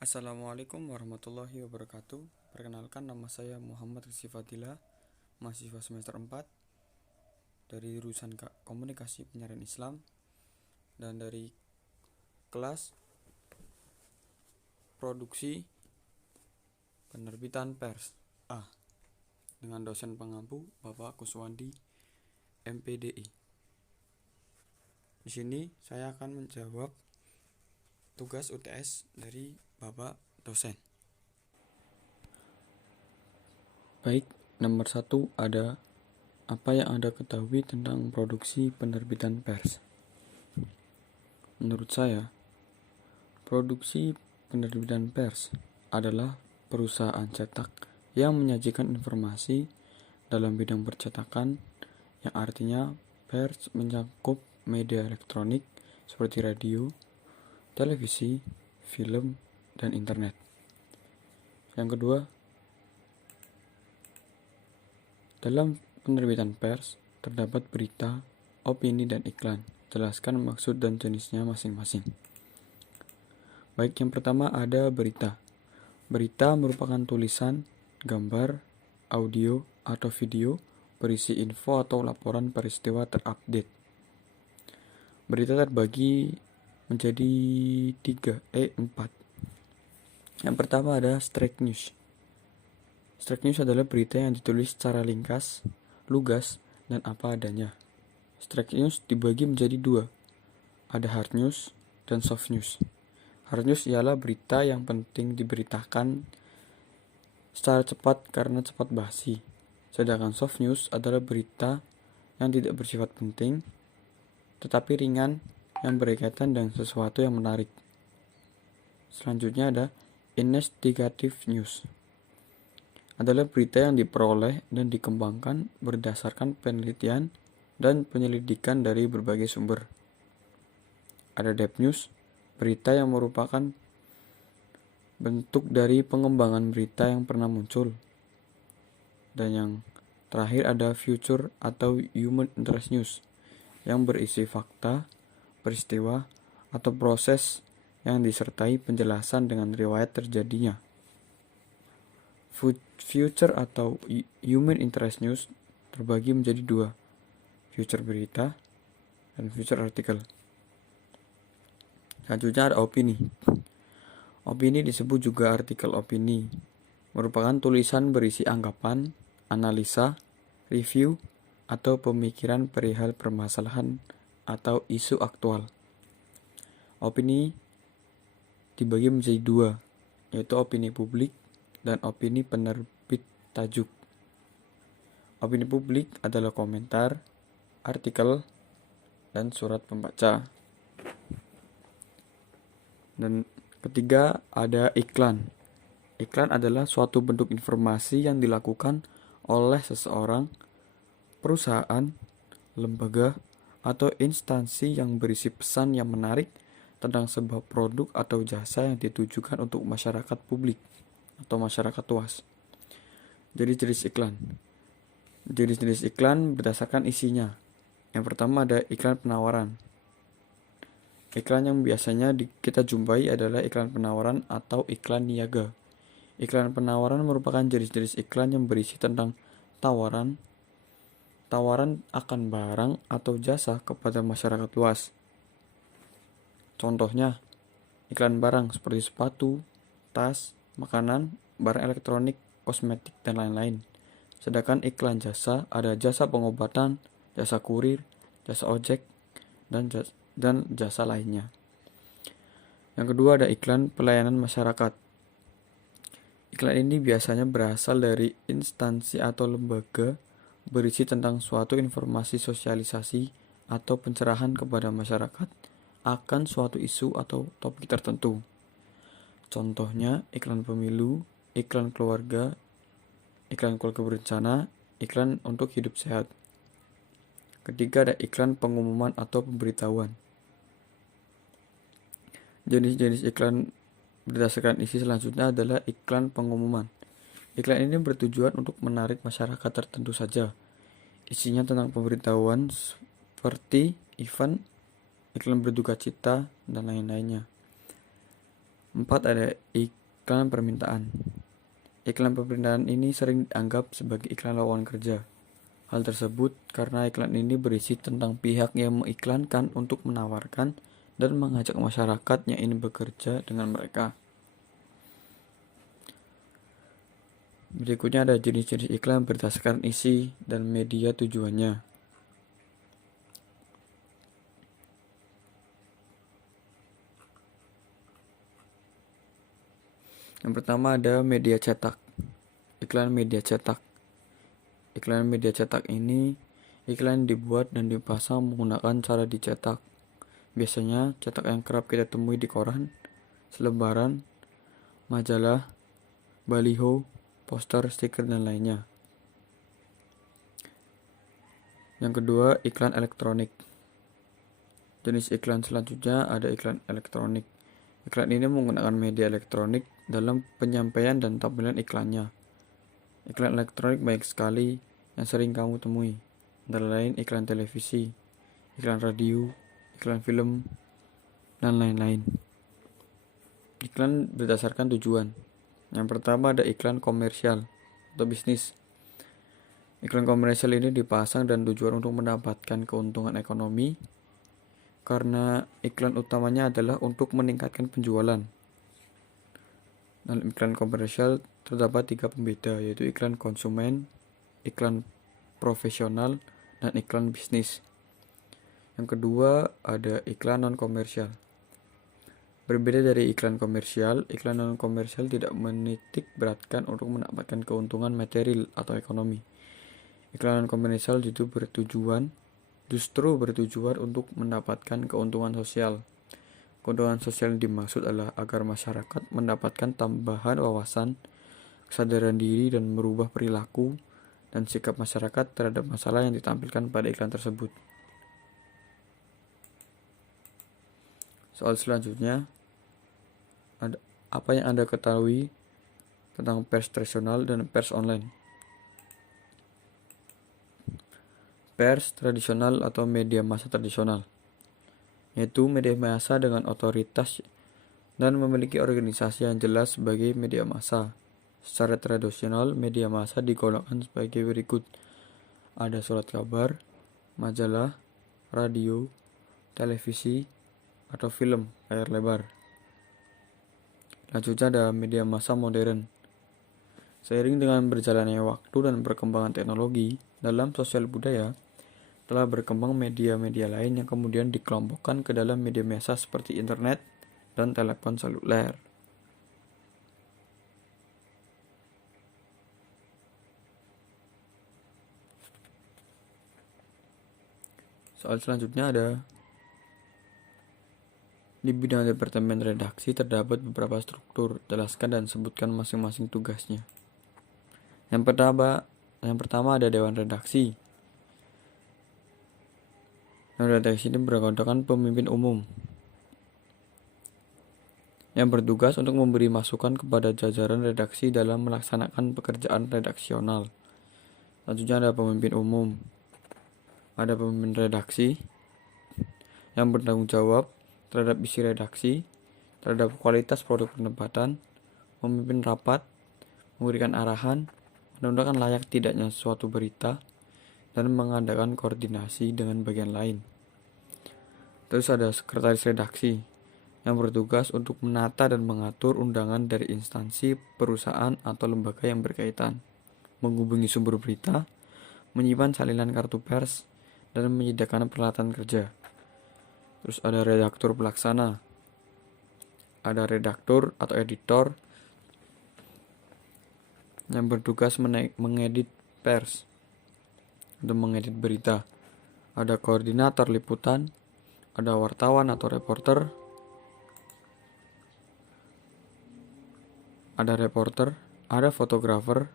Assalamualaikum warahmatullahi wabarakatuh. Perkenalkan, nama saya Muhammad Rizky Fadila, mahasiswa semester 4 dari jurusan Komunikasi Penyiaran Islam dan dari kelas Produksi Penerbitan Pers A dengan dosen pengampu Bapak Kuswandi MPDI. Di sini saya akan menjawab tugas UTS dari Bapak dosen. Baik, nomor 1 ada apa yang Anda ketahui tentang produksi penerbitan pers? Menurut saya, produksi penerbitan pers adalah perusahaan cetak yang menyajikan informasi dalam bidang percetakan, yang artinya pers mencakup media elektronik seperti radio, televisi, film, dan internet. Yang kedua, dalam penerbitan pers terdapat berita, opini, dan iklan. Jelaskan maksud dan jenisnya masing-masing. Baik, yang pertama ada berita. Berita merupakan tulisan, gambar, audio, atau video berisi info atau laporan peristiwa terupdate. Berita terbagi menjadi 4. Yang pertama ada straight news. Straight news adalah berita yang ditulis secara ringkas, lugas, dan apa adanya. Straight news dibagi menjadi 2. Ada hard news dan soft news. Hard news ialah berita yang penting diberitakan secara cepat karena cepat basi. Sedangkan soft news adalah berita yang tidak bersifat penting, tetapi ringan, yang berkaitan dengan sesuatu yang menarik. Selanjutnya ada investigative news. Adalah berita yang diperoleh dan dikembangkan berdasarkan penelitian dan penyelidikan dari berbagai sumber. Ada depth news, berita yang merupakan bentuk dari pengembangan berita yang pernah muncul. Dan yang terakhir ada future atau human interest news, yang berisi fakta, peristiwa, atau proses yang disertai penjelasan dengan riwayat terjadinya. Future atau human interest news terbagi menjadi 2, future berita dan future artikel. Selanjutnya ada opini. Opini disebut juga artikel opini, merupakan tulisan berisi anggapan, analisa, review, atau pemikiran perihal permasalahan atau isu aktual. Opini dibagi menjadi 2, yaitu opini publik dan opini penerbit tajuk. Opini publik adalah komentar, artikel, dan surat pembaca. Dan ketiga ada iklan. Iklan adalah suatu bentuk informasi yang dilakukan oleh seseorang, perusahaan, lembaga, atau instansi yang berisi pesan yang menarik tentang sebuah produk atau jasa yang ditujukan untuk masyarakat publik atau masyarakat luas. Jenis-jenis iklan. Jenis-jenis iklan berdasarkan isinya. Yang pertama ada iklan penawaran. Iklan yang biasanya kita jumpai adalah iklan penawaran atau iklan niaga. Iklan penawaran merupakan jenis-jenis iklan yang berisi tentang tawaran akan barang atau jasa kepada masyarakat luas. Contohnya, iklan barang seperti sepatu, tas, makanan, barang elektronik, kosmetik, dan lain-lain. Sedangkan iklan jasa ada jasa pengobatan, jasa kurir, jasa ojek, dan jasa lainnya. Yang kedua ada iklan pelayanan masyarakat. Iklan ini biasanya berasal dari instansi atau lembaga berisi tentang suatu informasi sosialisasi atau pencerahan kepada masyarakat akan suatu isu atau topik tertentu. Contohnya iklan pemilu, iklan keluarga berencana, iklan untuk hidup sehat. Ketiga ada iklan pengumuman atau pemberitahuan. Jenis-jenis iklan berdasarkan isi selanjutnya adalah iklan pengumuman. Iklan ini bertujuan untuk menarik masyarakat tertentu saja. Isinya tentang pemberitahuan seperti event, iklan berduka cita, dan lain-lainnya. 4. Ada iklan permintaan. Iklan permintaan ini sering dianggap sebagai iklan lowongan kerja. Hal tersebut karena iklan ini berisi tentang pihak yang mengiklankan untuk menawarkan dan mengajak masyarakat yang ingin bekerja dengan mereka. Berikutnya ada jenis-jenis iklan berdasarkan isi dan media tujuannya. Yang pertama ada media cetak. Iklan media cetak. Iklan media cetak ini iklan dibuat dan dipasang menggunakan cara dicetak. Biasanya cetak yang kerap kita temui di koran, selebaran, majalah, baliho, poster, stiker, dan lainnya. Yang kedua, iklan elektronik. Jenis iklan selanjutnya ada iklan elektronik. Iklan ini menggunakan media elektronik dalam penyampaian dan tampilan iklannya. Iklan elektronik banyak sekali yang sering kamu temui, antara lain iklan televisi, iklan radio, iklan film, dan lain-lain. Iklan berdasarkan tujuan. Yang pertama ada iklan komersial atau bisnis. Iklan komersial ini dipasang dan tujuan untuk mendapatkan keuntungan ekonomi, karena iklan utamanya adalah untuk meningkatkan penjualan. Dalam iklan komersial terdapat 3 pembeda, yaitu iklan konsumen, iklan profesional, dan iklan bisnis. Yang kedua ada iklan non-komersial. Berbeda dari iklan komersial, iklan non-komersial tidak menitik beratkan untuk mendapatkan keuntungan material atau ekonomi. Iklan non-komersial justru bertujuan untuk mendapatkan keuntungan sosial. Keuntungan sosial yang dimaksud adalah agar masyarakat mendapatkan tambahan wawasan, kesadaran diri, dan merubah perilaku dan sikap masyarakat terhadap masalah yang ditampilkan pada iklan tersebut. Soal selanjutnya, apa yang Anda ketahui tentang pers tradisional dan pers online? Pers tradisional atau media massa tradisional, yaitu media massa dengan otoritas dan memiliki organisasi yang jelas sebagai media massa. Secara tradisional, media massa digolongkan sebagai berikut. Ada surat kabar, majalah, radio, televisi, atau film layar lebar. Selanjutnya ada media massa modern. Seiring dengan berjalannya waktu dan perkembangan teknologi dalam sosial budaya, telah berkembang media-media lain yang kemudian dikelompokkan ke dalam media massa seperti internet dan telepon seluler. Soal selanjutnya ada di bidang departemen redaksi terdapat beberapa struktur. Jelaskan dan sebutkan masing-masing tugasnya. Yang pertama ada dewan redaksi. Dewan redaksi ini beranggotakan pemimpin umum yang bertugas untuk memberi masukan kepada jajaran redaksi dalam melaksanakan pekerjaan redaksional. Selanjutnya ada pemimpin umum. Ada pemimpin redaksi yang bertanggung jawab terhadap isi redaksi, terhadap kualitas produk penempatan, memimpin rapat, memberikan arahan, menentukan layak tidaknya suatu berita, dan mengadakan koordinasi dengan bagian lain. Terus ada sekretaris redaksi yang bertugas untuk menata dan mengatur undangan dari instansi, perusahaan, atau lembaga yang berkaitan, menghubungi sumber berita, menyimpan salinan kartu pers, dan menyediakan peralatan kerja. Terus ada redaktur pelaksana. Ada redaktur atau editor yang bertugas mengedit pers atau mengedit berita. Ada koordinator liputan, ada wartawan atau reporter, ada fotografer,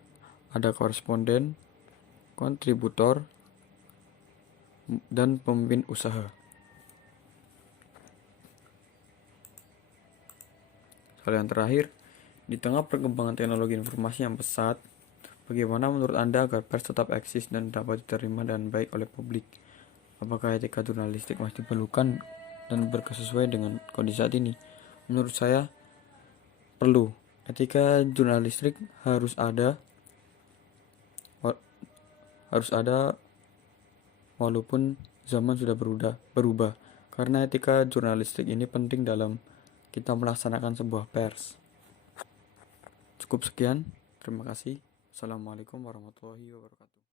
ada koresponden, kontributor, dan pemimpin usaha. Hal yang terakhir, di tengah perkembangan teknologi informasi yang pesat, bagaimana menurut Anda agar pers tetap eksis dan dapat diterima dan baik oleh publik? Apakah etika jurnalistik masih diperlukan dan berkesesuaian dengan kondisi saat ini? Menurut saya, perlu. Etika jurnalistik harus ada walaupun zaman sudah berubah. Karena etika jurnalistik ini penting dalam kita melaksanakan sebuah pers. Cukup sekian. Terima kasih. Assalamualaikum warahmatullahi wabarakatuh.